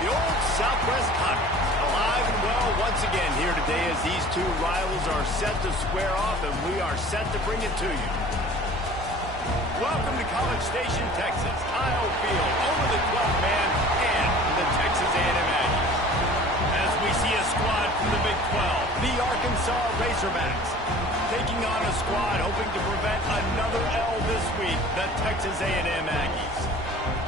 The old Southwest Conference, alive and well once again here today as these two rivals are set to square off, and we are set to bring it to you. Welcome to College Station, Texas. Kyle Field, over the 12th man, and the Texas A&M Aggies. As we see a squad from the Big 12, the Arkansas Razorbacks, taking on a squad hoping to prevent another L this week, the Texas A&M Aggies.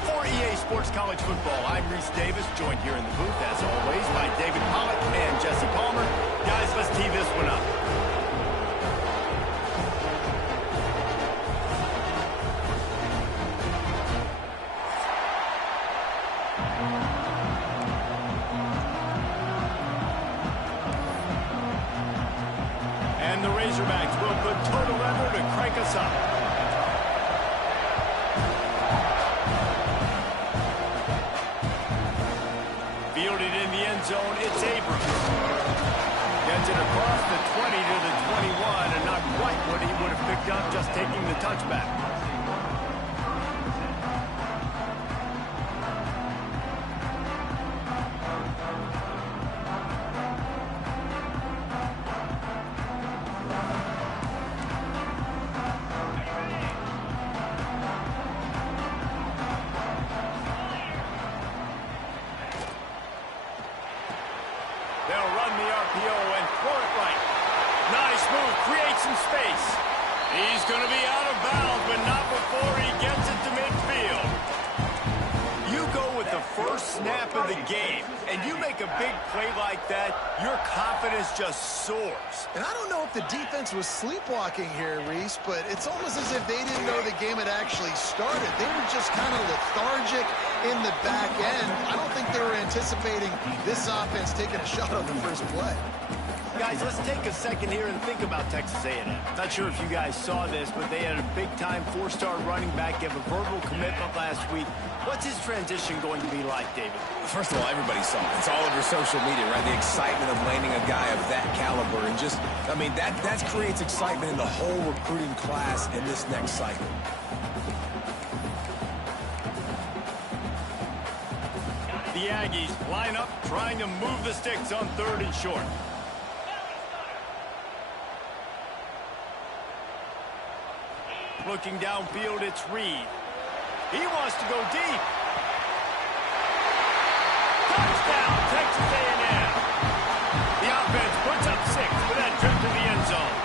For EA Sports College Football, I'm Reese Davis, joined here in the booth, as always, by David Pollack and Jesse Palmer. Guys, let's tee this one up. And the Razorbacks will put total lever to crank us up. Fielded in the end zone, it's Abrams. Gets it across the 20 to the 21, and not quite what he would have picked up just taking the touchback. They'll run the RPO and throw it right. Nice move, creates some space. He's going to be out of bounds, but not before he gets it to midfield. You go with the first snap of the game, and you make a big play like that, your confidence just soars. And I don't know if the defense was sleepwalking here, Reese, but it's almost as if they didn't know the game had actually started. They were just kind of lethargic in the back end. I don't think they were anticipating this offense taking a shot on the first play. Guys, let's take a second here and think about Texas A&M. Not sure if you guys saw this, but they had a big-time four-star running back give a verbal commitment last week. What's his transition going to be like, David? First of all, everybody saw it. It's all over social media, right? The excitement of landing a guy of that caliber. And just, I mean, that creates excitement in the whole recruiting class in this next cycle. The Aggies line up, trying to move the sticks on 3rd and short. Looking downfield, it's Reed. He wants to go deep. Touchdown, Texas A&M. The offense puts up 6 for that trip to the end zone.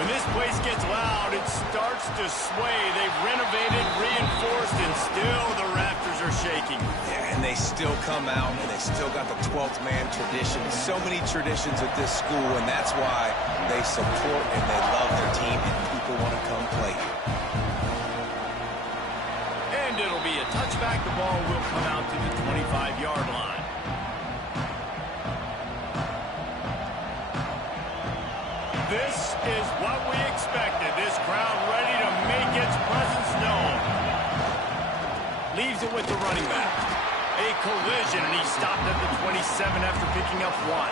When this place gets loud, it starts to sway. They've renovated, reinforced, and still the rafters are shaking. Yeah, and they still come out, and they still got the 12th man tradition. So many traditions at this school, and that's why they support and they love their team, and people want to come play here. And it'll be a touchback. The ball will come out to the 25-yard line. This is what we expected. This crowd ready to make its presence known. Leaves it with the running back. A collision, and he stopped at the 27 after picking up 1.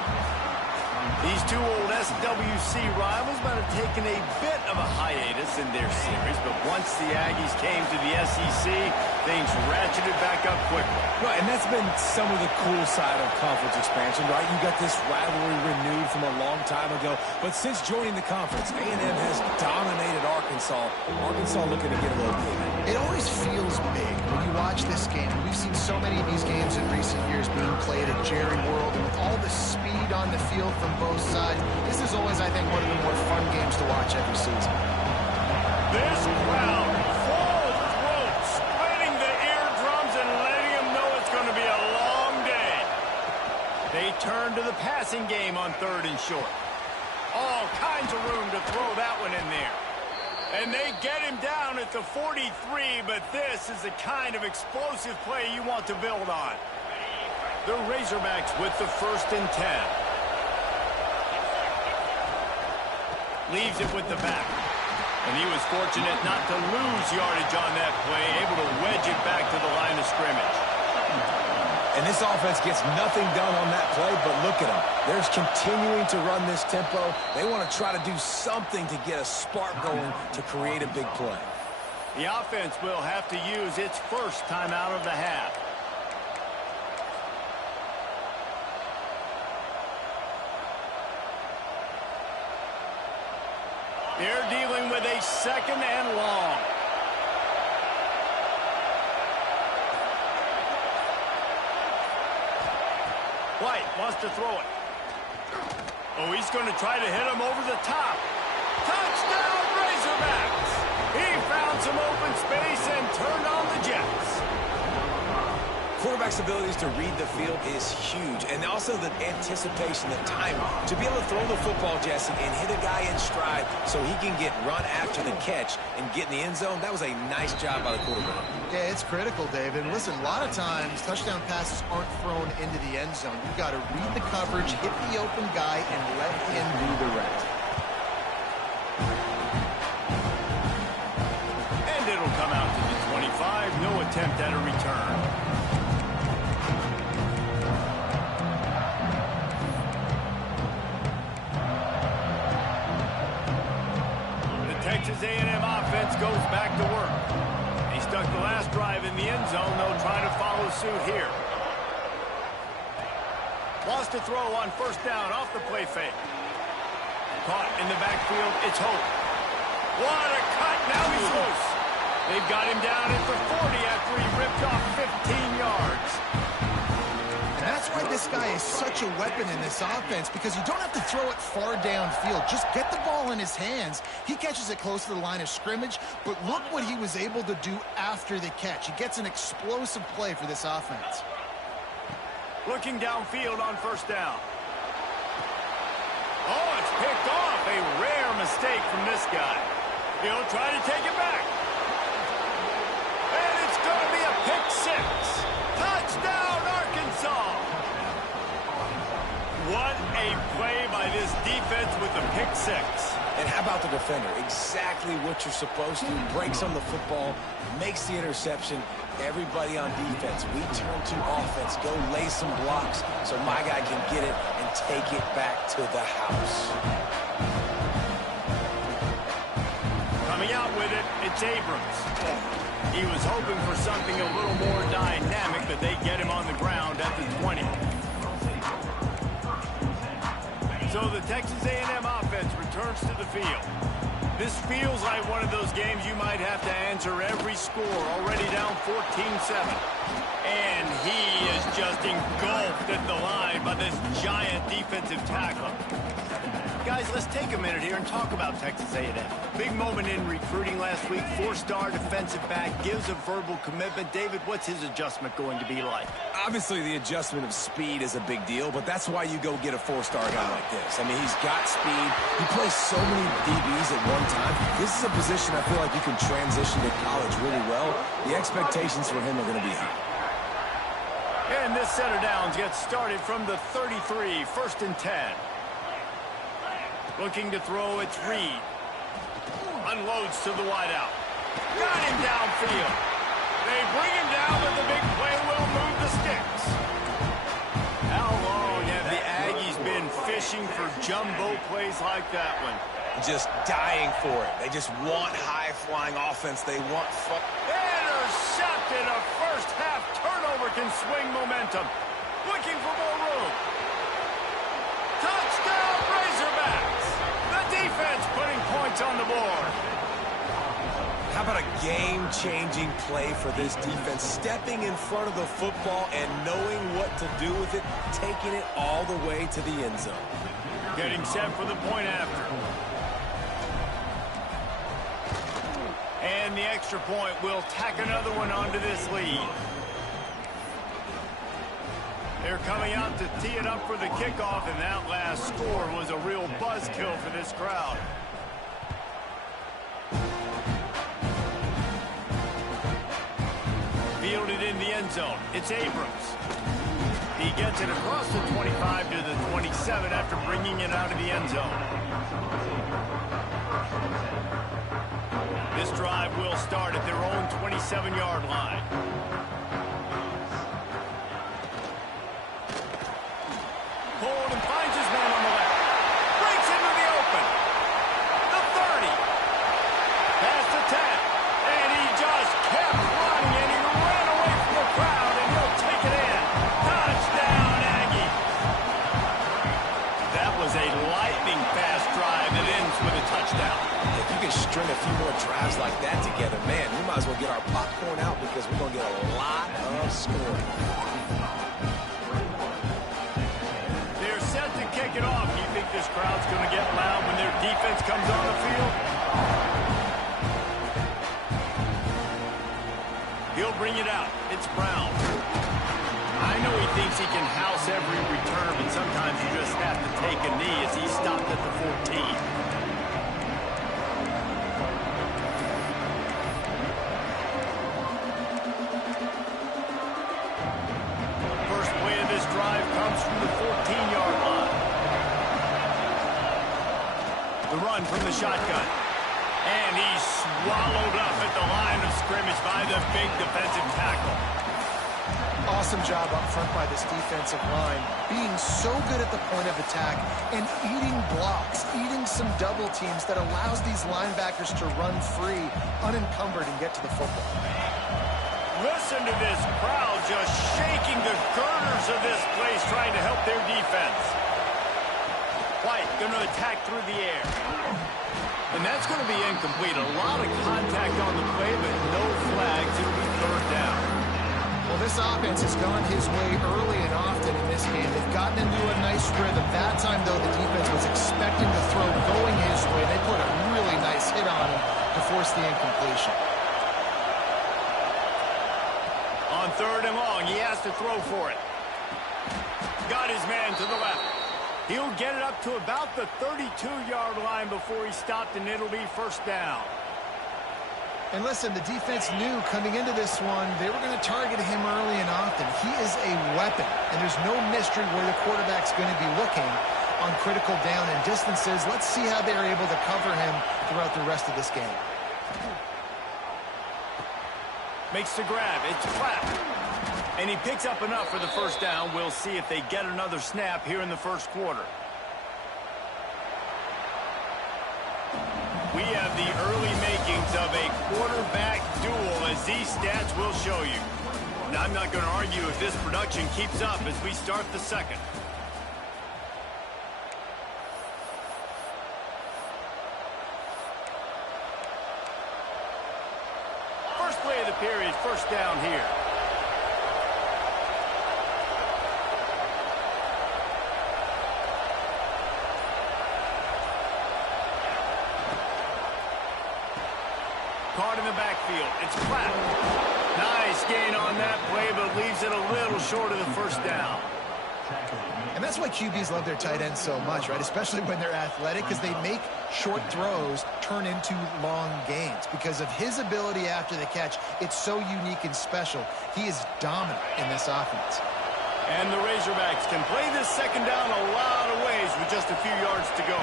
These two old SWC rivals might have taken a bit of a hiatus in their series, but once the Aggies came to the SEC, things ratcheted back up quickly. Right, and that's been some of the cool side of conference expansion, right? You got this rivalry renewed from a long time ago, but since joining the conference, A&M has dominated Arkansas. Arkansas looking to get a little payback. It always feels big when you watch this game. We've seen so many of these games in recent years being played at Jerry World, and with all the speed on the field from both sides, this is always, I think, one of the more fun games to watch every season. This crowd, full throat, splitting the eardrums and letting them know it's going to be a long day. They turn to the passing game on 3rd and short. All kinds of room to throw that one in there. And they get him down at the 43, but this is the kind of explosive play you want to build on. The Razorbacks with the 1st and 10. Leaves it with the back. And he was fortunate not to lose yardage on that play, able to wedge it back to the line of scrimmage. And this offense gets nothing done on that play, but look at them. They're continuing to run this tempo. They want to try to do something to get a spark going to create a big play. The offense will have to use its first timeout of the half. They're dealing with a second and long. White wants to throw it. Oh, he's going to try to hit him over the top. Touchdown, Razorbacks! He found some open space and turned on the Jets. Quarterback's abilities to read the field is huge, and also the anticipation, the timing. To be able to throw the football, Jesse, and hit a guy in stride so he can get run after the catch and get in the end zone, that was a nice job by the quarterback. Yeah, it's critical, David. And listen, a lot of times, touchdown passes aren't thrown into the end zone. You've got to read the coverage, hit the open guy, and let him do the rest. And it'll come out to the 25. No attempt at a return. Texas A&M offense goes back to work. They stuck the last drive in the end zone. They'll try to follow suit here. Lost to throw on first down off the play fake. Caught in the backfield. It's Hope. What a cut. Now he's loose. They've got him down at the 40 after he ripped off 15 yards. That's why this guy is such a weapon in this offense, because you don't have to throw it far downfield. Just get the ball in his hands. He catches it close to the line of scrimmage, but look what he was able to do after the catch. He gets an explosive play for this offense. Looking downfield on first down. Oh, it's picked off. A rare mistake from this guy. He'll try to take it back. And it's going to be a pick six. Touchdown, Arkansas. What a play by this defense with the pick six. And how about the defender? Exactly what you're supposed to. Breaks on the football, makes the interception. Everybody on defense, we turn to offense. Go lay some blocks so my guy can get it and take it back to the house. Coming out with it, it's Abrams. He was hoping for something a little more dynamic, but they get him on the ground at the 20. So the Texas A&M offense returns to the field. This feels like one of those games you might have to answer every score, already down 14-7. And he is just engulfed at the line by this giant defensive tackle. Guys, let's take a minute here and talk about Texas A&M. Big moment in recruiting last week. Four-star defensive back gives a verbal commitment. David, what's his adjustment going to be like? Obviously, the adjustment of speed is a big deal, but that's why you go get a four-star guy like this. I mean, he's got speed. He plays so many DBs at one time. This is a position I feel like you can transition to college really well. The expectations for him are going to be high. And this set of downs gets started from the 33, first and 10. Looking to throw, it's Reed. Unloads to the wideout. Got him downfield. They bring him down, but the big play will move the sticks. How long have the Aggies been fishing for jumbo plays like that one? Just dying for it. They just want high-flying offense. They want fun. Intercepted. A first-half turnover can swing momentum. Looking for more room. Touchdown, Razorbacks. Defense putting points on the board. How about a game-changing play for this defense? Stepping in front of the football and knowing what to do with it, taking it all the way to the end zone. Getting set for the point after. And the extra point will tack another one onto this lead. They're coming out to tee it up for the kickoff, and that last score was a real buzzkill for this crowd. Fielded in the end zone. It's Abrams. He gets it across the 25 to the 27 after bringing it out of the end zone. This drive will start at their own 27-yard line. Hold and finds his man on the left. Breaks into the open. The 30. Past the 10. And he just kept running, and he ran away from the crowd, and he'll take it in. Touchdown, Aggie. That was a lightning-fast drive that ends with a touchdown. string a few more drives like that together, man, we might as well get our popcorn out because we're going to get a lot of scoring. They're set to kick it off. Do you think this crowd's going to get loud when their defense comes on the field? He'll bring it out. It's Brown. I know he thinks he can house every return, but sometimes you just have to take a knee as he stopped at the 14. First play of this drive comes from the 14-yard line. The run from the shotgun. And he's swallowed up at the line of scrimmage by the big defensive tackle. Awesome job up front by this defensive line, being so good at the point of attack and eating blocks, eating some double teams that allows these linebackers to run free, unencumbered, and get to the football. Listen to this crowd just shaking the girders of this place, trying to help their defense. White going to attack through the air. And that's going to be incomplete. A lot of contact on the play, but no flags. It'll be third down. Well, this offense has gone his way early and often in this game. They've gotten into a nice rhythm. That time, though, the defense was expecting the throw going his way. They put a really nice hit on him to force the incompletion. On third and long, he has to throw for it. Got his man to the left. He'll get it up to about the 32-yard line before he stopped, and it'll be first down. And listen, the defense knew coming into this one, they were going to target him early and often. He is a weapon, and there's no mystery where the quarterback's going to be looking on critical down and distances. Let's see how they're able to cover him throughout the rest of this game. Makes the grab. It's Clapp. And he picks up enough for the first down. We'll see if they get another snap here in the first quarter. We have the early makings of a quarterback duel, as these stats will show you. Now, I'm not going to argue if this production keeps up as we start the second. First play of the period, first down here. Caught in the backfield. It's Clapp. Nice gain on that play, but leaves it a little short of the first down. And that's why QBs love their tight ends so much, right? Especially when they're athletic, because they make short throws turn into long gains. Because of his ability after the catch, it's so unique and special. He is dominant in this offense. And the Razorbacks can play this second down a lot of ways with just a few yards to go.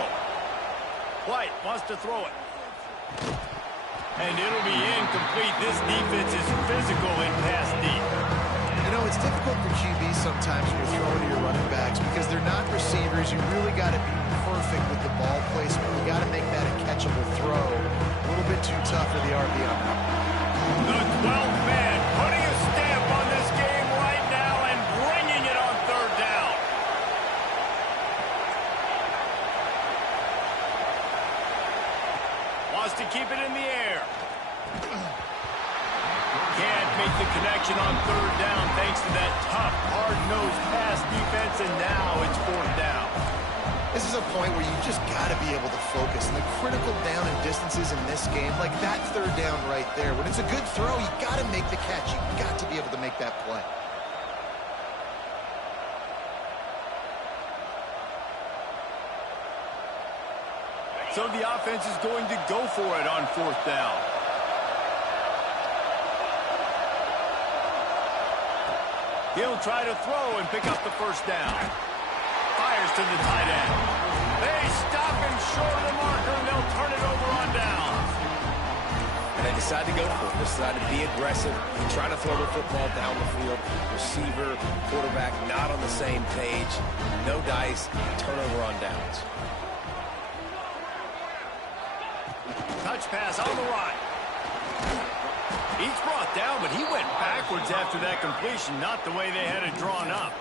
White wants to throw it. And it'll be incomplete. This defense is physical in pass deep. You know, it's difficult for QBs sometimes when you're throwing to your running backs because they're not receivers. You really got to be perfect with the ball placement. You got to make that a catchable throw. A little bit too tough for the RB on that. The 12th man putting a stamp on this game right now and bringing it on third down. Wants to keep it in the air. Can't make the connection on third down thanks to that tough, hard-nosed pass defense, and now it's fourth down. This is a point where you just got to be able to focus. And the critical down and distances in this game, like that third down right there, when it's a good throw, you got to make the catch. You got to be able to make that play. So the offense is going to go for it on fourth down. He'll try to throw and pick up the first down. Fires to the tight end. They stop him short of the marker, and they'll turn it over on down. And they decide to go for it. They decide to be aggressive, try to throw the football down the field. Receiver, quarterback, not on the same page. No dice, turnover on downs. Touch pass on the right. He's brought down, but he went backwards after that completion, not the way they had it drawn up.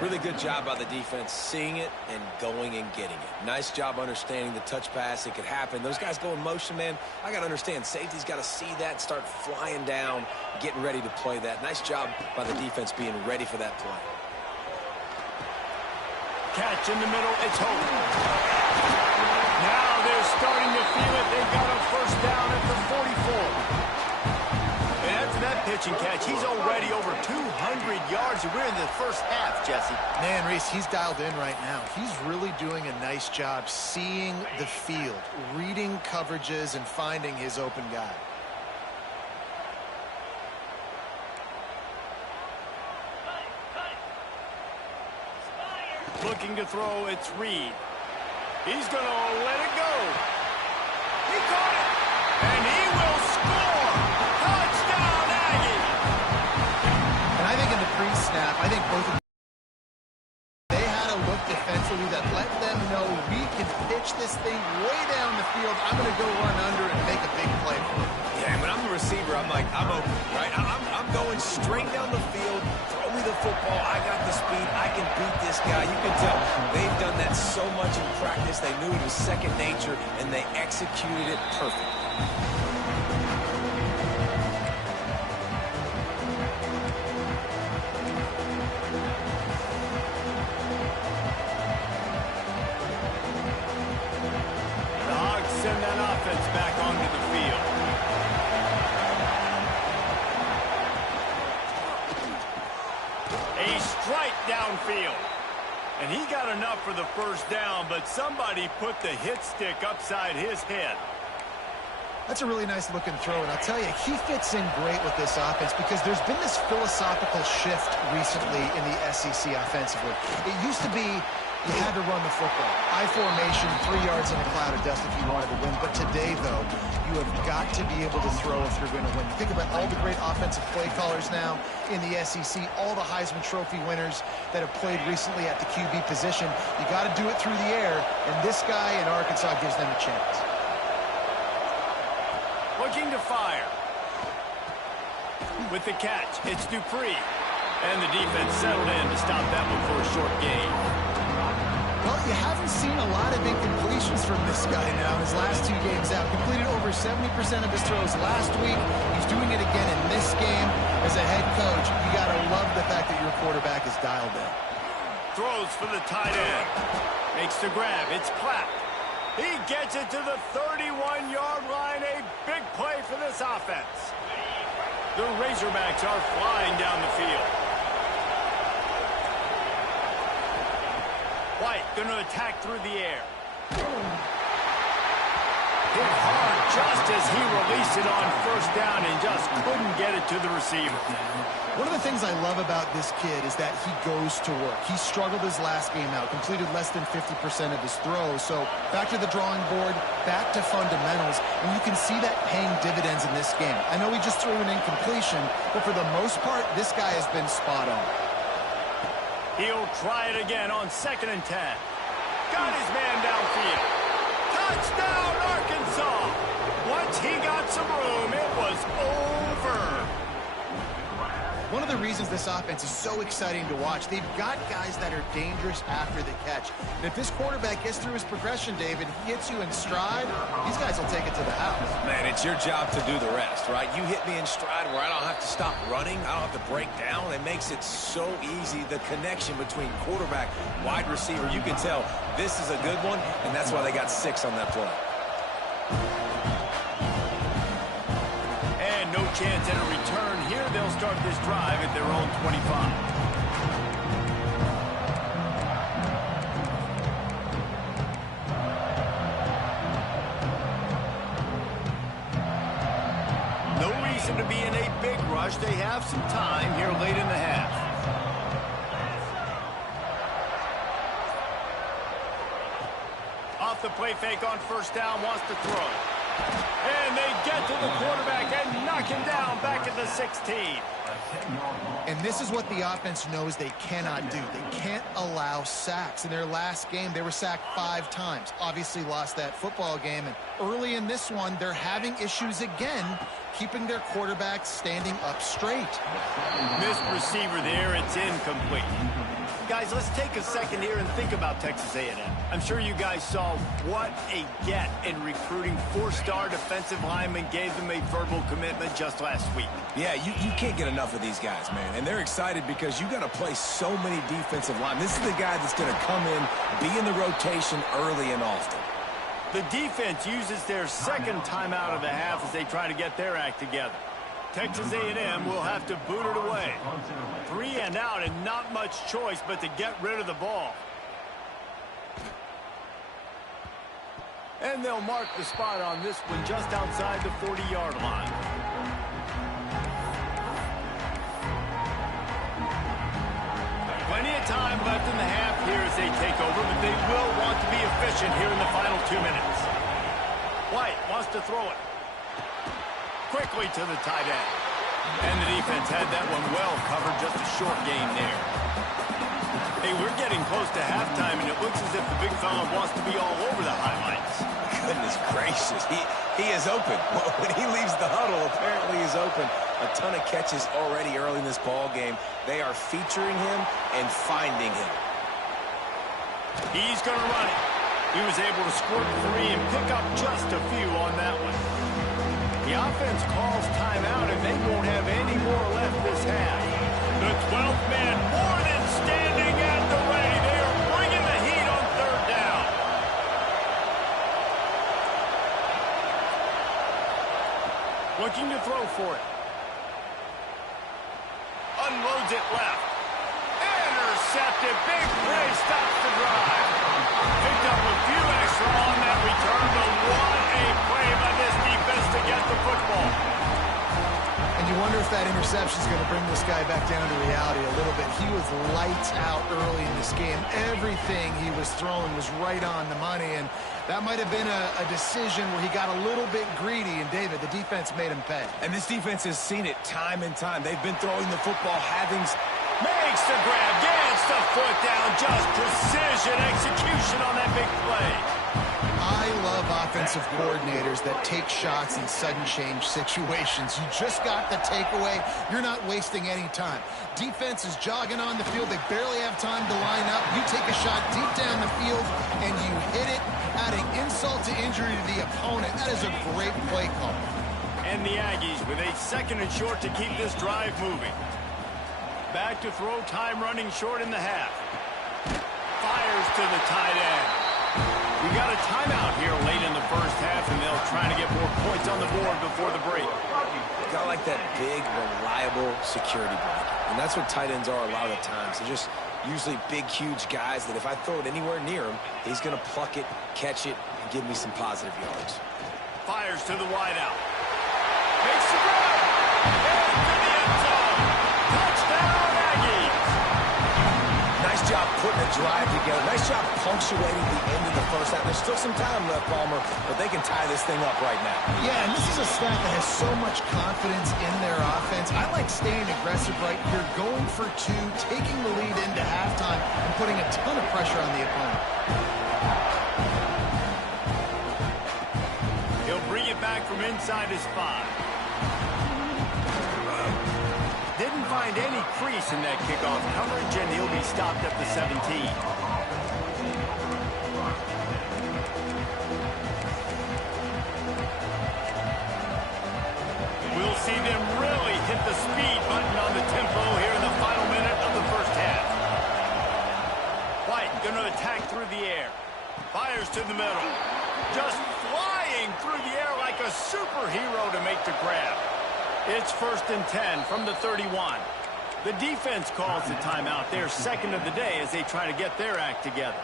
Really good job by the defense, seeing it and going and getting it. Nice job understanding the touch pass. It could happen. Those guys go in motion, man. I got to understand, safety's got to see that, start flying down, getting ready to play that. Nice job by the defense being ready for that play. Catch in the middle. It's home. Now they're starting to feel it. They've got a first down at the 44. And after that pitch and catch, he's already over 200 yards. We're in the first half, Jesse. Man, Reese, he's dialed in right now. He's really doing a nice job seeing the field, reading coverages, and finding his open guy. Looking to throw, it's Reed. He's going to let it go. He caught it, and he will score. Touchdown, Aggie. And I think in the pre-snap, I think both of them, they had a look defensively that let them know we can pitch this thing way down the field. I'm going to go run under and make a big play for it. Yeah, and when I'm the receiver, I'm like, I'm open, right? I'm going straight down the field. Throw me the football. I got the speed. I can beat this guy. You can tell they've done that so much in practice. They knew it was second nature, and they executed it perfectly. The Hogs send that offense back onto the field. A strike downfield. And he got enough for the first down, but somebody put the hit stick upside his head. That's a really nice looking throw, and I'll tell you, he fits in great with this offense because there's been this philosophical shift recently in the SEC offensively. It used to be you had to run the football. I formation, 3 yards in a cloud of dust if you wanted to win. But today, though, you have got to be able to throw if you're going to win. Think about all the great offensive play callers now in the SEC, all the Heisman Trophy winners that have played recently at the QB position. You got to do it through the air, and this guy in Arkansas gives them a chance. Looking to fire. With the catch, it's Dupree. And the defense settled in to stop that one for a short gain. Well, you haven't seen a lot of incompletions from this guy now in his last 2 games out. Completed over 70% of his throws last week. He's doing it again in this game. As a head coach, you got to love the fact that your quarterback is dialed in. Throws for the tight end. Makes the grab. It's Platt. He gets it to the 31-yard line. A big play for this offense. The Razorbacks are flying down the field. White going to attack through the air. Hit hard just as he released it on first down and just couldn't get it to the receiver. One of the things I love about this kid is that he goes to work. He struggled his last game out, completed less than 50% of his throws. So back to the drawing board, back to fundamentals, and you can see that paying dividends in this game. I know he just threw an incompletion, but for the most part, this guy has been spot on. He'll try it again on 2nd and 10. Got his man downfield. Touchdown, Arkansas! Once he got some room, it was over. One of the reasons this offense is so exciting to watch, they've got guys that are dangerous after the catch. And if this quarterback gets through his progression, David, he hits you in stride, these guys will take it to the house. Man, it's your job to do the rest, right? You hit me in stride where I don't have to stop running. I don't have to break down. It makes it so easy, the connection between quarterback, wide receiver. You can tell this is a good one, and that's why they got 6 on that play. And no chance at a return here. They'll start this drive at their own 25. No reason to be in a big rush. They have some time here late in the half. Off the play fake on first down, wants to throw. And they get to the quarterback and knock him down back at the 16. And this is what the offense knows they cannot do. They can't allow sacks. In their last game, they were sacked 5 times. Obviously lost that football game. And early in this one, they're having issues again, keeping their quarterback standing up straight. Missed receiver there. It's incomplete. Guys, let's take a second here and think about Texas A&M. I'm sure you guys saw what a get in recruiting. 4-star defensive linemen gave them a verbal commitment just last week. Yeah, you can't get enough of these guys, man. And they're excited because you got to play so many defensive linemen. This is the guy that's going to come in, be in the rotation early and often. The defense uses their second timeout of the half as they try to get their act together. Texas A&M will have to boot it away. 3 and out and not much choice but to get rid of the ball. And they'll mark the spot on this one just outside the 40-yard line. Plenty of time left in the half here as they take over, but they will want to be efficient here in the final 2 minutes. White wants to throw it quickly to the tight end. And the defense had that one well covered, just a short gain there. Hey, we're getting close to halftime, and it looks as if the big fella wants to be all over the highlights. Goodness gracious, he is open. When he leaves the huddle, apparently he's open. A ton of catches already early in this ball game. They are featuring him and finding him. He's going to run it. He was able to squirt 3 and pick up just a few on that one. The offense calls timeout, and they won't have any more left this half. The 12th man more than standing at the ready. They are bringing the heat on 3rd down. Looking to throw for it. Unloads it left. Intercepted. Big play stops the drive. Picked up a few extra on that return, but what a play by this defense to get the football. And you wonder if that interception is going to bring this guy back down to reality a little bit. He was lights out early in this game. Everything he was throwing was right on the money, and that might have been a decision where he got a little bit greedy, and David, the defense made him pay. And this defense has seen it time and time. They've been throwing the football, having... Makes the grab, gets the foot down, just precision execution on that big play. I love offensive coordinators that take shots in sudden change situations. You just got the takeaway. You're not wasting any time. Defense is jogging on the field. They barely have time to line up. You take a shot deep down the field, and you hit it, adding insult to injury to the opponent. That is a great play call. And the Aggies with a 2nd and short to keep this drive moving. Back to throw, time running short in the half. Fires to the tight end. We got a timeout here late in the first half, and they'll try to get more points on the board before the break. Got like that big, reliable security blanket. And that's what tight ends are a lot of the times. They're just usually big, huge guys that if I throw it anywhere near him, he's going to pluck it, catch it, and give me some positive yards. Fires to the wideout. Makes the grab. Into the end zone. Touchdown, Aggies. Nice job putting a drive together. Nice job punctuating the end of the first half. There's still some time left, Palmer, but they can tie this thing up right now. Yeah, and this is a staff that has so much confidence in their offense. I like staying aggressive right here, going for 2, taking the lead into halftime, and putting a ton of pressure on the opponent. He'll bring it back from inside his 5. Didn't find any crease in that kickoff coverage, and he'll be stopped at the 17. We'll see them really hit the speed button on the tempo here in the final minute of the first half. White going to attack through the air. Fires to the middle. Just flying through the air like a superhero to make the grab. It's 1st and 10 from the 31. The defense calls the timeout. Their 2nd of the day as they try to get their act together.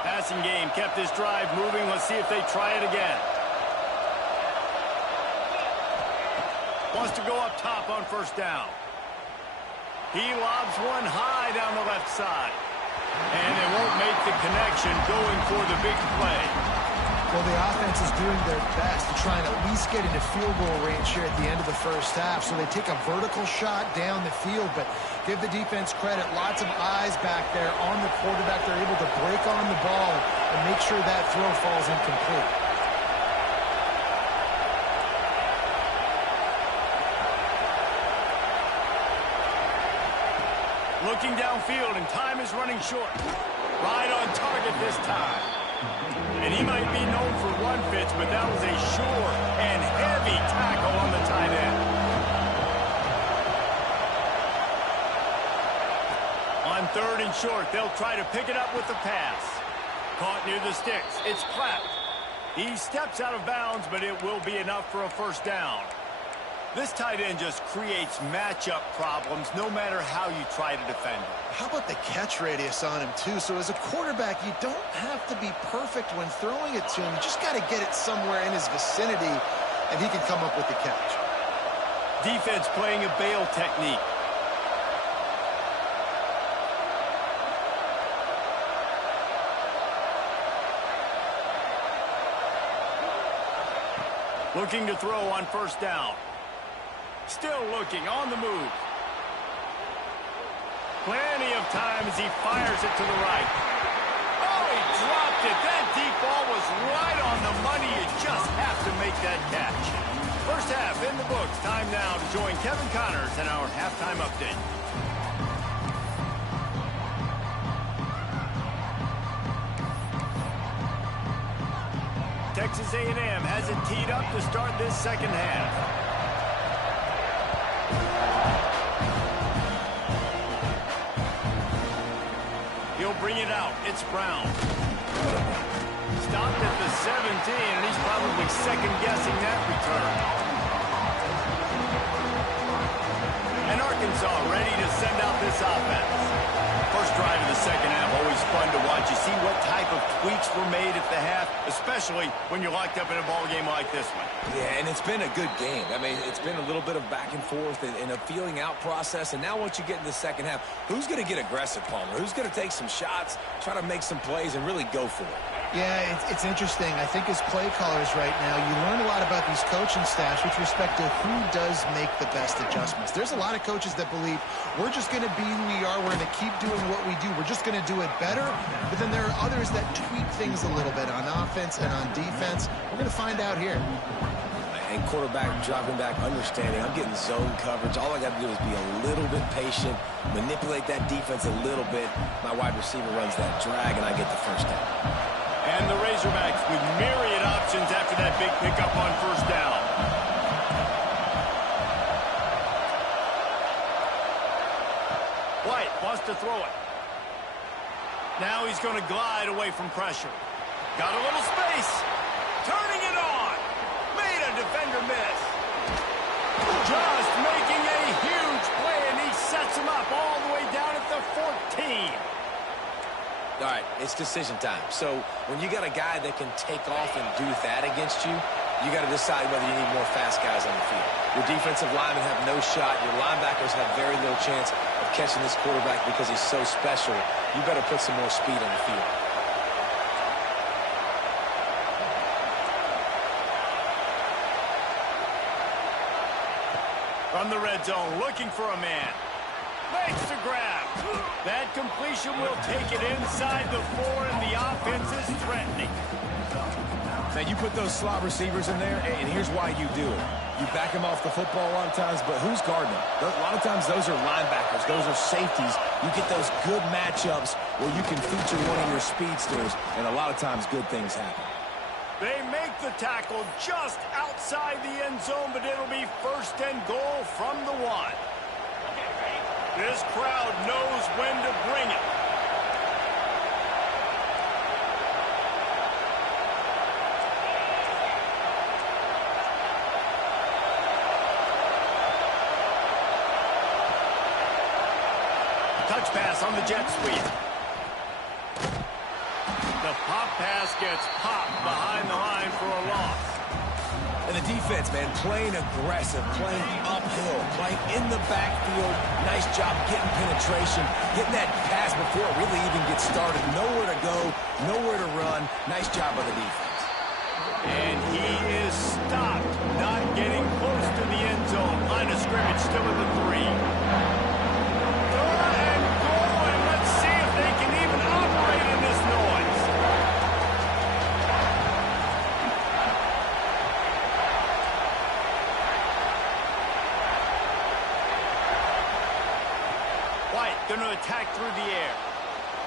Passing game kept this drive moving. Let's see if they try it again. Wants to go up top on 1st down. He lobs one high down the left side. And they won't make the connection going for the big play. Well, the offense is doing their best to try and at least get into field goal range here at the end of the first half. So they take a vertical shot down the field, but give the defense credit. Lots of eyes back there on the quarterback. They're able to break on the ball and make sure that throw falls incomplete. Looking downfield, and time is running short. Right on target this time. And he might be known for run fits, but that was a sure and heavy tackle on the tight end. On 3rd and short, they'll try to pick it up with the pass. Caught near the sticks. It's Clapp. He steps out of bounds, but it will be enough for a first down. This tight end just creates matchup problems no matter how you try to defend him. How about the catch radius on him, too? So as a quarterback, you don't have to be perfect when throwing it to him. You just got to get it somewhere in his vicinity, and he can come up with the catch. Defense playing a bail technique. Looking to throw on first down. Still looking, on the move. Plenty of time as he fires it to the right. Oh, he dropped it. That deep ball was right on the money. You just have to make that catch. First half in the books. Time now to join Kevin Connors in our halftime update. Texas A&M has it teed up to start this second half. He'll bring it out. It's Brown. Stopped at the 17, and he's probably second-guessing that return. And Arkansas ready to send out this offense. First drive of the second half, always fun to watch. You see what type of tweaks were made at the half, especially when you're locked up in a ball game like this one. Yeah, and it's been a good game. I mean, it's been a little bit of back and forth and a feeling out process. And now once you get in the second half, who's going to get aggressive, Palmer? Who's going to take some shots, try to make some plays, and really go for it? Yeah, it's interesting. I think as play callers right now, you learn a lot about these coaching staffs with respect to who does make the best adjustments. There's a lot of coaches that believe we're just going to be who we are. We're going to keep doing what we do. We're just going to do it better. But then there are others that tweak things a little bit on offense and on defense. We're going to find out here. And quarterback dropping back, understanding I'm getting zone coverage. All I got to do is be a little bit patient, manipulate that defense a little bit. My wide receiver runs that drag, and I get the first down. And the Razorbacks with myriad options after that big pickup on first down. White wants to throw it. Now he's going to glide away from pressure. Got a little space. Turning it on. Made a defender miss. Just making a huge play, and he sets him up all the way down at the 14. All right, it's decision time. So when you got a guy that can take off and do that against you, you got to decide whether you need more fast guys on the field. Your defensive linemen have no shot. Your linebackers have very little chance of catching this quarterback because he's so special. You better put some more speed on the field. From the red zone, looking for a man. Makes the grab. That completion will take it inside the 4, and the offense is threatening. Now, you put those slot receivers in there, and here's why you do it. You back them off the football a lot of times, but who's guarding them? A lot of times those are linebackers. Those are safeties. You get those good matchups where you can feature one of your speedsters, and a lot of times good things happen. They make the tackle just outside the end zone, but it'll be first and goal from the 1. This crowd knows when to bring it. Touch pass on the jet sweep. The pop pass gets popped behind the line for a loss. And the defense, man, playing aggressive, playing uphill, playing in the backfield. Nice job getting penetration, getting that pass before it really even gets started. Nowhere to go, nowhere to run. Nice job by the defense. And he is stopped, not getting close to the end zone. Line of scrimmage still at the 3. Third and goal, and let's see if they can even operate in this noise. White Going to attack through the air.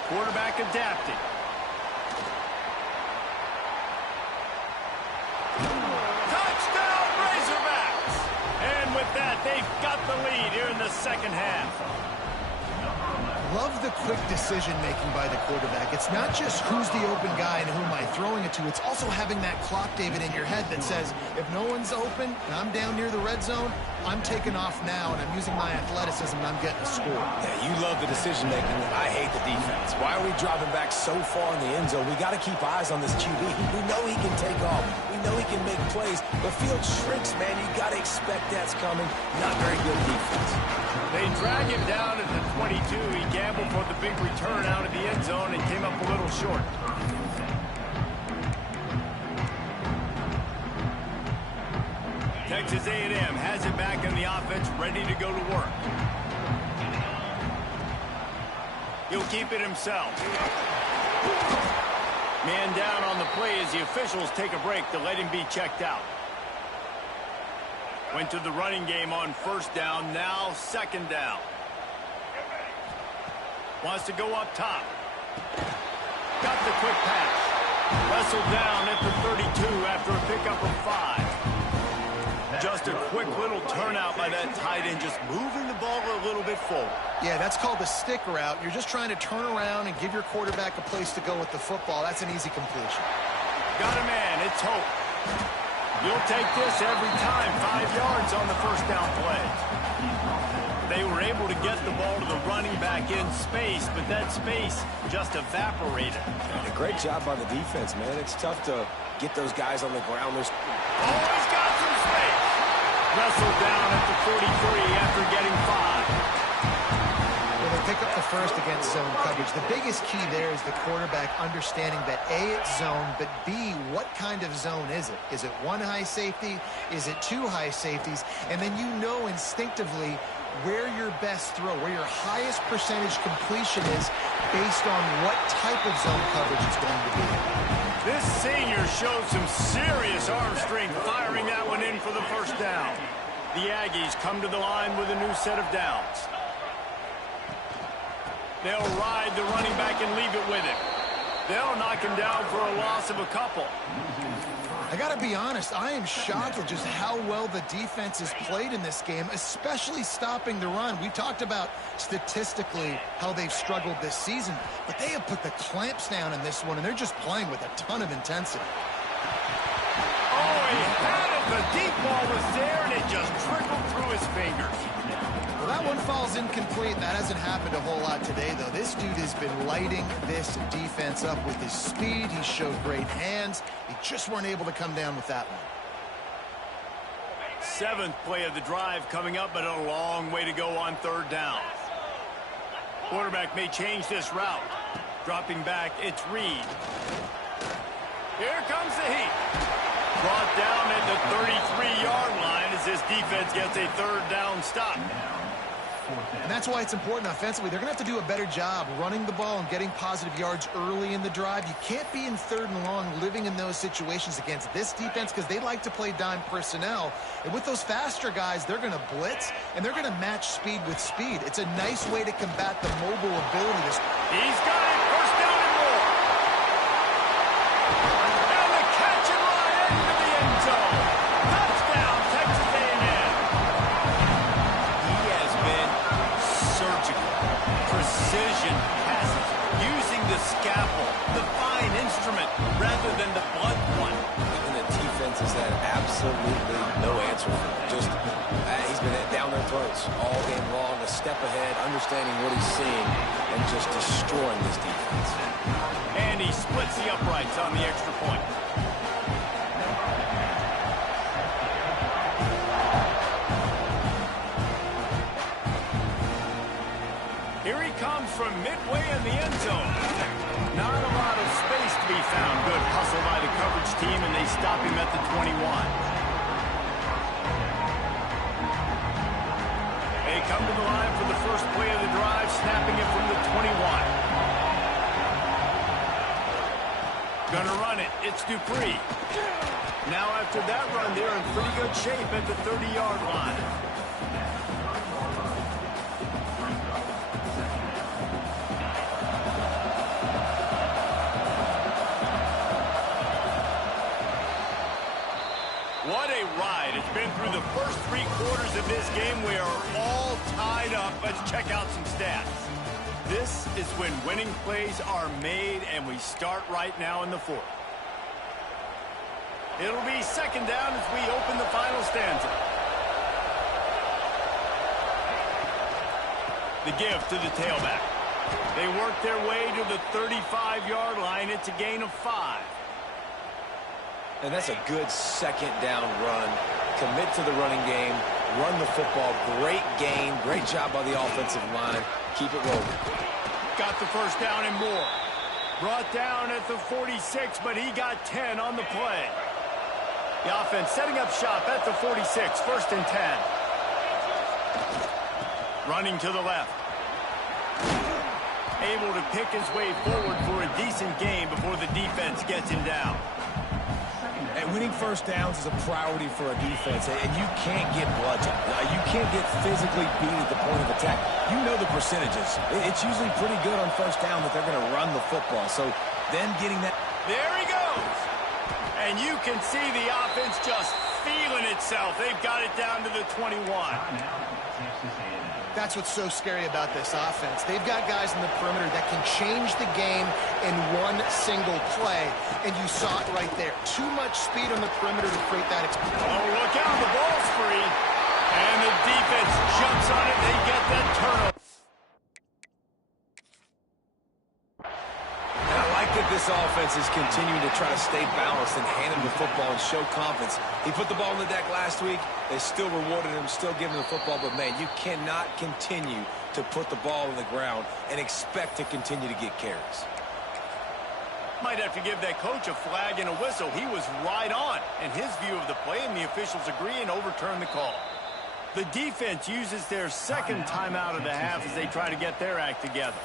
Quarterback adapting. Touchdown, Razorbacks! And with that, they've got the lead here in the second half. Love the quick decision-making by the quarterback. It's not just who's the open guy and who am I throwing it to. It's also having that clock, David, in your head that says, if no one's open and I'm down near the red zone, I'm taking off now, and I'm using my athleticism, and I'm getting a score. Yeah, you love the decision-making. I hate the defense. Why are we dropping back so far in the end zone? We got to keep eyes on this QB. We know he can take off. We know he can make plays. The field shrinks, man. You got to expect that's coming. Not very good defense. They drag him down at the 22. He gambled for the big return out of the end zone and came up a little short. Texas A&M has it back in the offense, ready to go to work. He'll keep it himself. Man down on the play as the officials take a break to let him be checked out. Went to the running game on first down, now second down. Wants to go up top. Got the quick pass. Wrestled down at the 32 after a pickup of 5. Just a quick little turnout by that tight end, just moving the ball a little bit forward. Yeah, that's called the stick route. You're just trying to turn around and give your quarterback a place to go with the football. That's an easy completion. Got a man. It's Hope. You'll take this every time. 5 yards on the first down play. They were able to get the ball to the running back in space, but that space just evaporated. And a great job by the defense, man. It's tough to get those guys on the ground. He's got some space. Wrestled down at the 43 after getting 5. When they pick up the first against zone coverage, the biggest key there is the quarterback understanding that A, it's zone, but B, what kind of zone is it? Is it one high safety? Is it two high safeties? And then you know instinctively where your best throw, where your highest percentage completion is based on what type of zone coverage it's going to be. This senior showed some serious arm strength firing that one in for the first down. The Aggies come to the line with a new set of downs. They'll ride the running back and leave it with him. They'll knock him down for a loss of a couple. I got to be honest, I am shocked at just how well the defense has played in this game, especially stopping the run. We talked about statistically how they've struggled this season, but they have put the clamps down in this one, and they're just playing with a ton of intensity. Oh, he had it. The deep ball was there, and it just trickled through his fingers. Well, that one falls incomplete. That hasn't happened a whole lot today, though. This dude has been lighting this defense up with his speed. He showed great hands. They just weren't able to come down with that one. 7th play of the drive coming up, but a long way to go on third down. Quarterback may change this route. Dropping back, it's Reed. Here comes the heat. Brought down at the 33-yard line as this defense gets a third down stop. And that's why it's important offensively. They're going to have to do a better job running the ball and getting positive yards early in the drive. You can't be in third and long living in those situations against this defense because they like to play dime personnel. And with those faster guys, they're going to blitz, and they're going to match speed with speed. It's a nice way to combat the mobile ability. He's got it. First down and more. And the catch and run into the end zone. Touchdown, Texas A&M. He has been surgical, precision passes, using the scalpel, the fine instrument, rather than the blunt one. And the defense has had absolutely no answer for him. Just, he's been down their throats all game long, a step ahead, understanding what he's seeing, and just destroying this defense. And he splits the uprights on the extra point. Here he comes from midway in the end zone. Not a lot of space to be found. Good hustle by the coverage team, and they stop him at the 21. They come to the line for the first play of the drive, snapping it from the 21. Gonna run it. It's Dupree. Now after that run, they're in pretty good shape at the 30-yard line. What a ride. It's been through the first 3 quarters of this game. We are all tied up. Let's check out some stats. This is when winning plays are made, and we start right now in the 4th. It'll be 2nd down as we open the final stanza. The give to the tailback. They work their way to the 35-yard line. It's a gain of 5. And that's a good 2nd down run. Commit to the running game, run the football. Great gain, great job by the offensive line. Keep it rolling. Got the 1st down and more. Brought down at the 46, but he got 10 on the play. The offense setting up shop at the 46, 1st and 10. Running to the left. Able to pick his way forward for a decent gain before the defense gets him down. And winning 1st downs is a priority for a defense, and you can't get bludgeoned. You can't get physically beat at the point of attack. You know the percentages. It's usually pretty good on 1st down that they're going to run the football. So them getting that. There he goes. And you can see the offense just feeling itself. They've got it down to the 21. That's what's so scary about this offense. They've got guys in the perimeter that can change the game in one single play, and you saw it right there. Too much speed on the perimeter to create that experience. Oh, look out, the ball's free. And the defense jumps on it. They get that turnover. This offense is continuing to try to stay balanced and handle the football and show confidence. He put the ball on the deck last week. They still rewarded him, still giving him the football. But, man, you cannot continue to put the ball on the ground and expect to continue to get carries. Might have to give that coach a flag and a whistle. He was right on in his view of the play, and the officials agree and overturn the call. The defense uses their 2nd timeout of the half as they try to get their act together.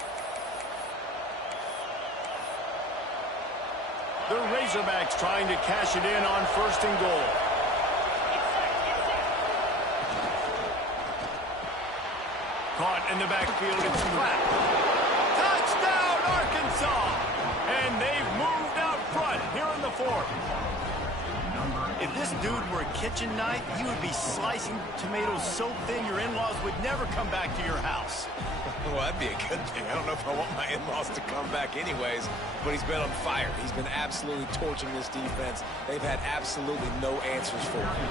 The Razorbacks trying to cash it in on 1st and goal. Caught in the backfield, it's flat. Touchdown, Arkansas! And they've moved out front here in the 4th. If this dude were a kitchen knife, you would be slicing tomatoes so thin your in-laws would never come back to your house. Well, that'd be a good thing. I don't know if I want my in-laws to come back anyways, but he's been on fire. He's been absolutely torching this defense. They've had absolutely no answers for him.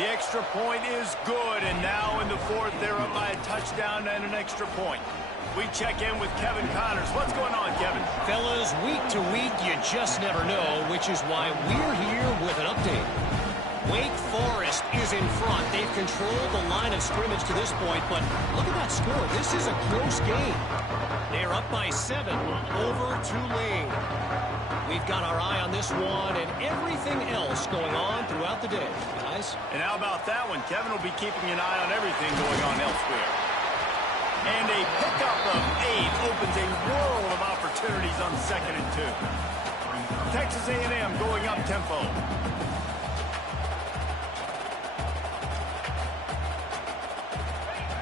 The extra point is good, and now in the 4th, they're up by a touchdown and an extra point. We check in with Kevin Connors. What's going on, Kevin? Fellas, week to week, you just never know, which is why we're here with an update. Wake Forest is in front. They've controlled the line of scrimmage to this point, but look at that score. This is a close game. They're up by 7 over Tulane. We've got our eye on this one and everything else going on throughout the day, guys. And how about that one? Kevin will be keeping an eye on everything going on elsewhere. And a pickup of 8 opens a world of opportunities on 2nd and 2. Texas A&M going up tempo.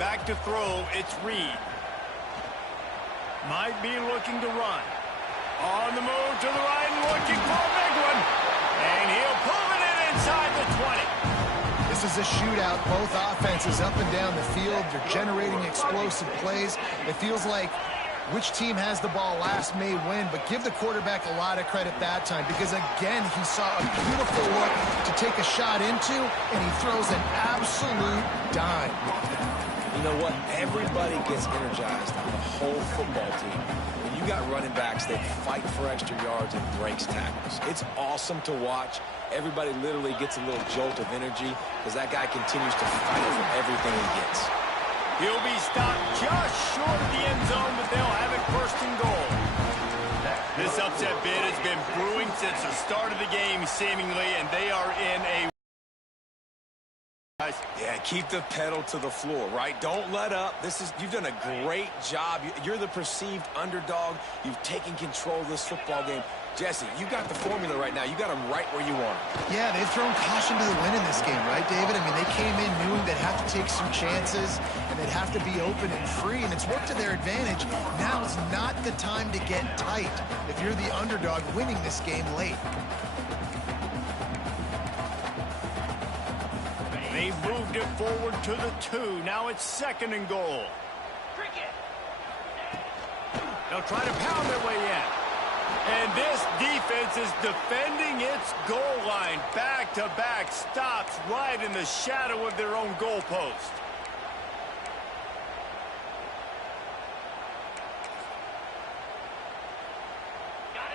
Back to throw, it's Reed. Might be looking to run. On the move to the right, looking for a big one. And he'll pull it in inside the 20. This is a shootout. Both offenses up and down the field. They're generating explosive plays. It feels like which team has the ball last may win, but give the quarterback a lot of credit that time because, again, he saw a beautiful look to take a shot into, and he throws an absolute dime. You know what? Everybody gets energized on the whole football team. When you got running backs that fight for extra yards and breaks tackles, it's awesome to watch. Everybody literally gets a little jolt of energy because that guy continues to fight for everything he gets. He'll be stopped just short of the end zone, but they'll have it 1st and goal. This upset bid has been brewing since the start of the game, seemingly, and they are in a... Yeah, keep the pedal to the floor, right? Don't let up. You've done a great job. You're the perceived underdog. You've taken control of this football game. Jesse, you got the formula right now. You got them right where you want them. Yeah, they've thrown caution to the wind in this game, right, David? I mean, they came in knowing they'd have to take some chances, and they'd have to be open and free, and it's worked to their advantage. Now's not the time to get tight if you're the underdog winning this game late. They've moved it forward to the 2. Now it's 2nd and goal. They'll try to pound their way in. And this defense is defending its goal line. Back-to-back stops right in the shadow of their own goalpost.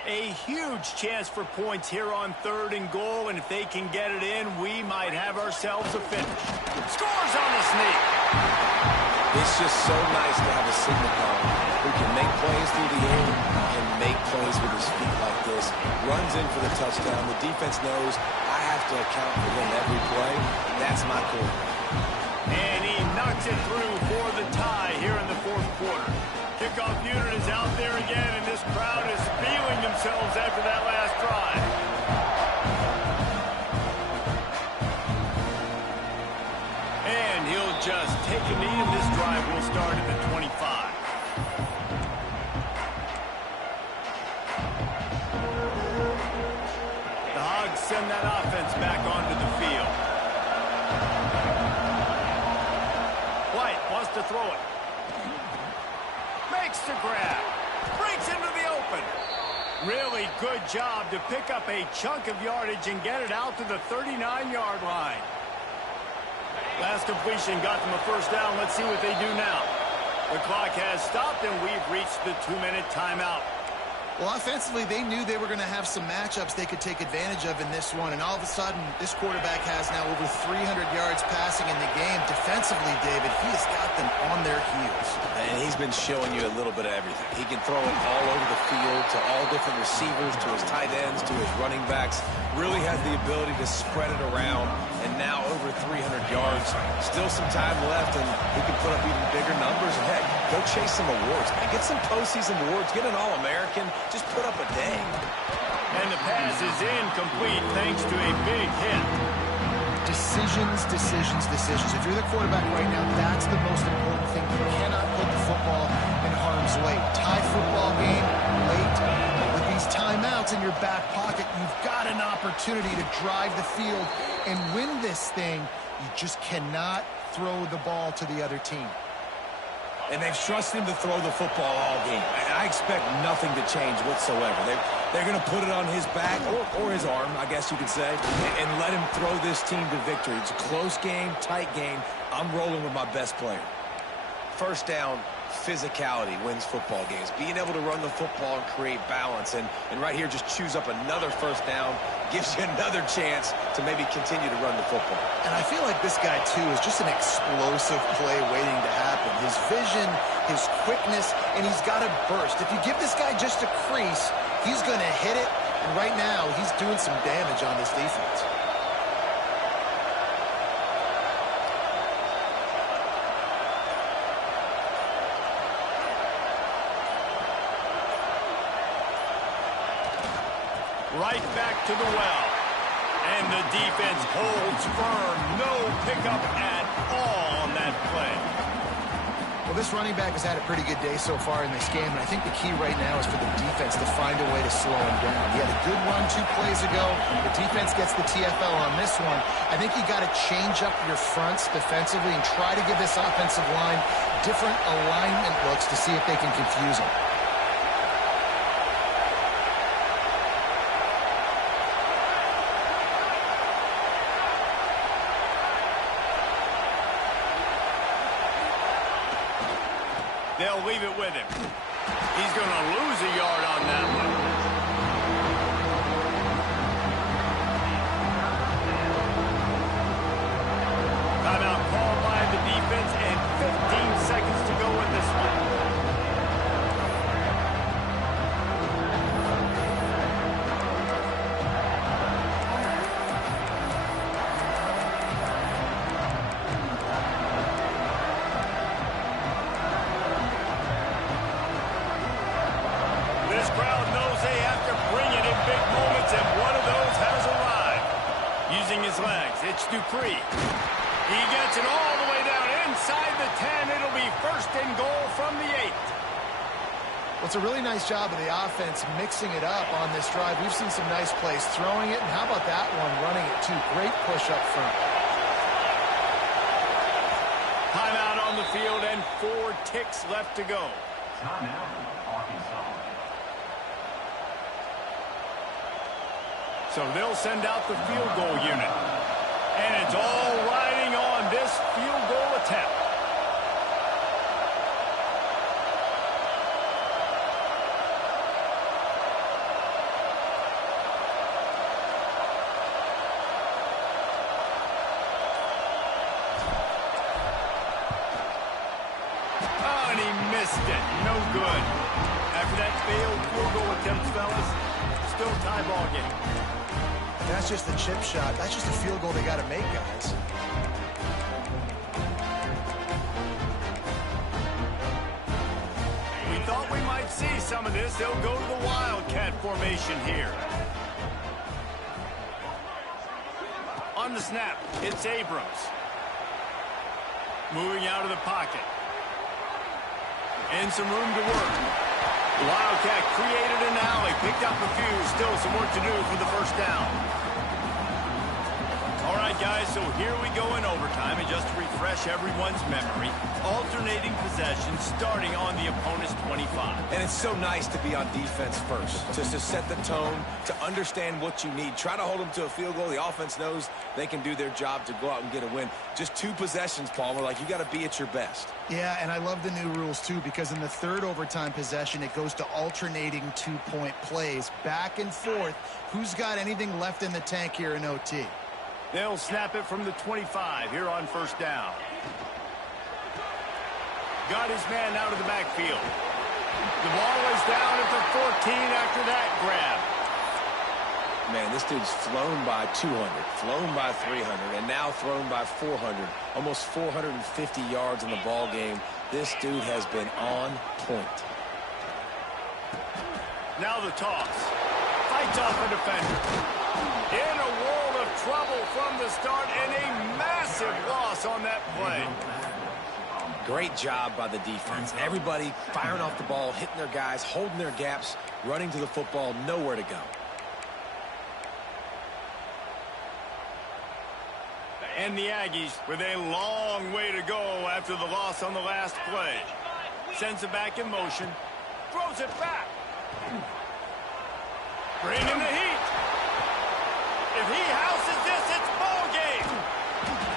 A huge chance for points here on 3rd and goal, and if they can get it in, we might have ourselves a finish. Scores on the sneak. It's just so nice to have a signal caller who can make plays through the air and make plays with his feet like this. Runs in for the touchdown. The defense knows I have to account for them every play. That's my quarterback. And he knocks it through for the tie here in the 4th quarter. Kickoff unit is out there again, and this crowd is feeling themselves after that last drive. And he'll just take a knee, and this drive will start at the 25. The Hogs send that offense back onto the field. White wants to throw it. Makes the grab. Breaks into the open. Really good job to pick up a chunk of yardage and get it out to the 39-yard line. Last completion got them a 1st down. Let's see what they do now. The clock has stopped, and we've reached the 2-minute timeout. Well, offensively, they knew they were going to have some matchups they could take advantage of in this one, and all of a sudden, this quarterback has now over 300 yards passing in the game. Defensively, David, he has got them on their heels. And he's been showing you a little bit of everything. He can throw it all over the field to all different receivers, to his tight ends, to his running backs. Really has the ability to spread it around, and now over 300 yards. Still some time left, and he can put up even bigger numbers. And heck, go chase some awards, man. Get some postseason awards. Get an All-American. Just put up a day. And the pass is incomplete thanks to a big hit. Decisions, decisions, decisions. If you're the quarterback right now, that's the most important thing. You cannot put the football in harm's way. Tie football game, late. With these timeouts in your back pocket, you've got an opportunity to drive the field and win this thing. You just cannot throw the ball to the other team. And they've trusted him to throw the football all game. I expect nothing to change whatsoever. They're going to put it on his back, or his arm, I guess you could say, and let him throw this team to victory. It's a close game, tight game. I'm rolling with my best player. 1st down, physicality wins football games. Being able to run the football and create balance. And right here, just choose up another 1st down, gives you another chance to maybe continue to run the football. And I feel like this guy, too, is just an explosive play waiting to happen. His vision, his quickness, and he's got a burst. If you give this guy just a crease, he's going to hit it. And right now, he's doing some damage on this defense. Right back to the well. And the defense holds firm. No pickup at all on that play. Well, this running back has had a pretty good day so far in this game, and I think the key right now is for the defense to find a way to slow him down. He had a good run 2 plays ago. The defense gets the TFL on this one. I think you got to change up your fronts defensively and try to give this offensive line different alignment looks to see if they can confuse him. They'll leave it with him. He's going to lose a yard on that one. Timeout called by the defense, and 15 seconds to go in this one. It's Dupree. He gets it all the way down inside the 10. It'll be 1st and goal from the 8. Well, it's a really nice job of the offense mixing it up on this drive. We've seen some nice plays throwing it, and how about that one running it too? Great push up front. field and 4 ticks left to go. So they'll send out the field goal unit. And it's all riding on this field goal attempt. Oh, and he missed it. No good. After that failed field goal attempt, fellas, still tie ball game. That's just the chip shot. That's just a field goal they got to make, guys. We thought we might see some of this. They'll go to the Wildcat formation here. On the snap, it's Abrams. Moving out of the pocket. And some room to work. The Wildcat created an alley, picked up a few, still some work to do for the first down. All right, guys, so here we go in overtime, and just to refresh everyone's memory, alternating possessions starting on the opponent's 25. And it's so nice to be on defense first, just to set the tone, to understand what you need. Try to hold them to a field goal. The offense knows they can do their job to go out and get a win. Just 2 possessions, Palmer, like you got to be at your best. Yeah, and I love the new rules, too, because in the third overtime possession, it goes to alternating 2-point plays. Back and forth. Who's got anything left in the tank here in OT? They'll snap it from the 25 here on first down. Got his man out of the backfield. The ball is down at the 14 after that grab. Man, this dude's flown by 200, flown by 300, and now thrown by 400. Almost 450 yards in the ball game. This dude has been on point. Now the toss. Fights off a defender. In a world of trouble from the start, and a massive loss on that play. Great job by the defense. Everybody firing off the ball, hitting their guys, holding their gaps, running to the football, nowhere to go. And the Aggies with a long way to go after the loss on the last play. Sends it back in motion. Throws it back. Bringing the heat. If he houses this, it's ball game.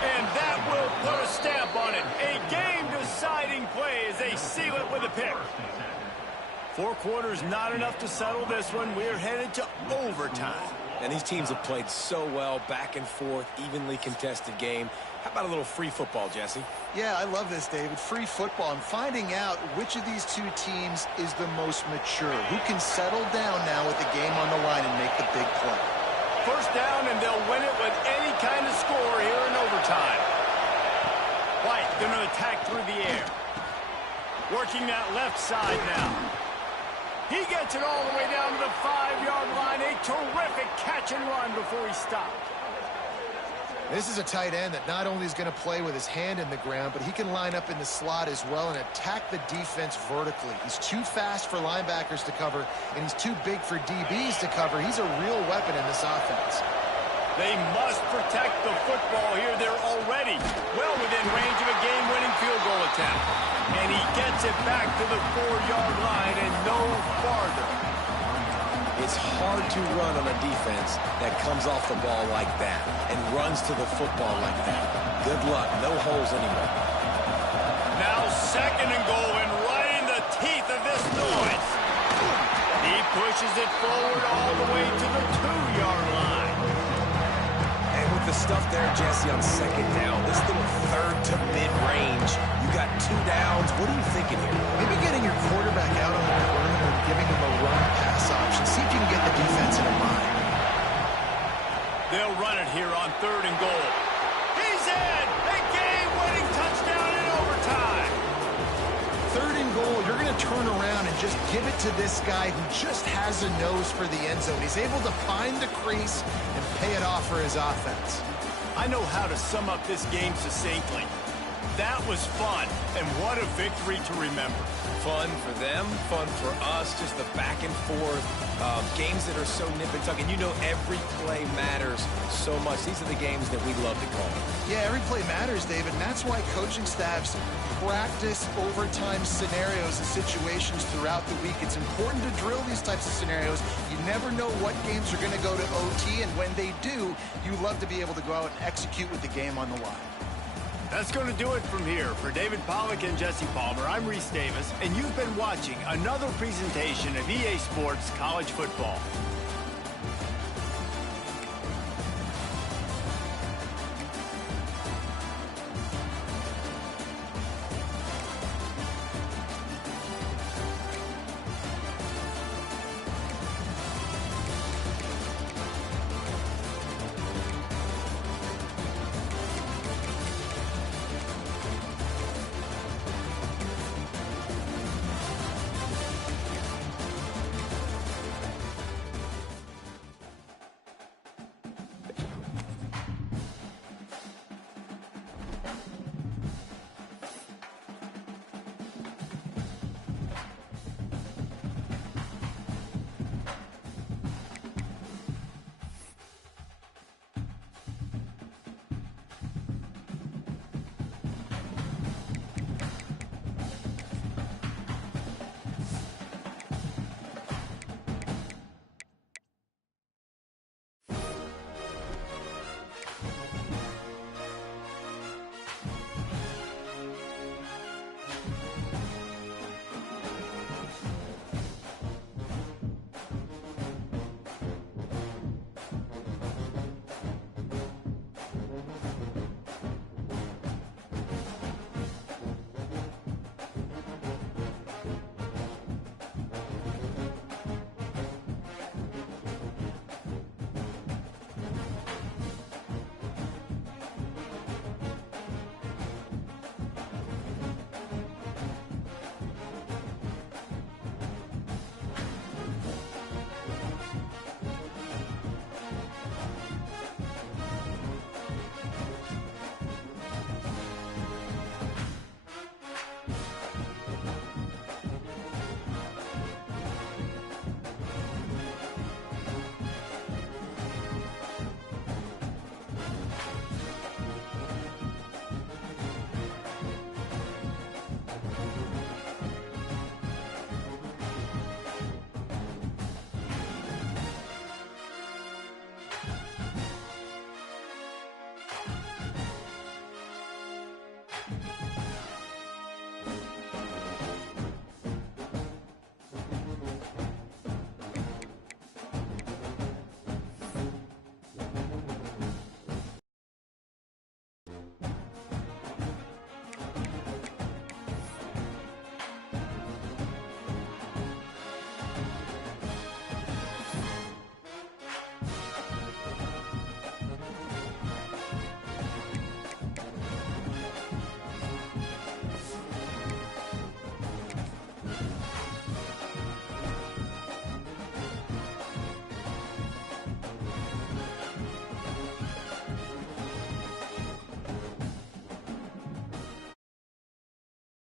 And that will put a stamp on it. A game-deciding play as they seal it with a pick. 4 quarters, not enough to settle this one. We're headed to overtime. And these teams have played so well, back and forth, evenly contested game. How about a little free football, Jesse? Yeah, I love this, David. Free football. I'm finding out which of these 2 teams is the most mature. Who can settle down now with the game on the line and make the big play. First down, and they'll win it with any kind of score here in overtime. White going to attack through the air. Working that left side now. He gets it all the way down to the 5-yard line. A terrific catch and run before he stopped. This is a tight end that not only is going to play with his hand in the ground, but he can line up in the slot as well and attack the defense vertically. He's too fast for linebackers to cover, and he's too big for DBs to cover. He's a real weapon in this offense. They must protect the football here. They're already well within range of a game-winning field goal attempt. And he gets it back to the 4-yard line and no farther. It's hard to run on a defense that comes off the ball like that and runs to the football like that. Good luck. No holes anywhere. Now 2nd and goal, and right in the teeth of this noise. He pushes it forward all the way to the 2-yard line. And with the stuff there, Jesse, on 2nd down, this little third to mid-range, you got 2 downs. What are you thinking here? Maybe getting your quarterback out on the perimeter and giving him a run-pass option. See if you can get the defense in a bind. They'll run it here on 3rd and goal. He's in! A game-winning touchdown in overtime! 3rd and goal, you're going to turn around and just give it to this guy who just has a nose for the end zone. He's able to find the crease and pay it off for his offense. I know how to sum up this game succinctly. That was fun, and what a victory to remember. Fun for them, fun for us, just the back and forth, games that are so nip and tuck, and you know every play matters so much. These are the games that we love to call. Yeah, every play matters, David, and that's why coaching staffs practice overtime scenarios and situations throughout the week. It's important to drill these types of scenarios. You never know what games are going to go to OT, and when they do, you love to be able to go out and execute with the game on the line. That's going to do it from here. For David Pollack and Jesse Palmer, I'm Reese Davis, and you've been watching another presentation of EA Sports College Football.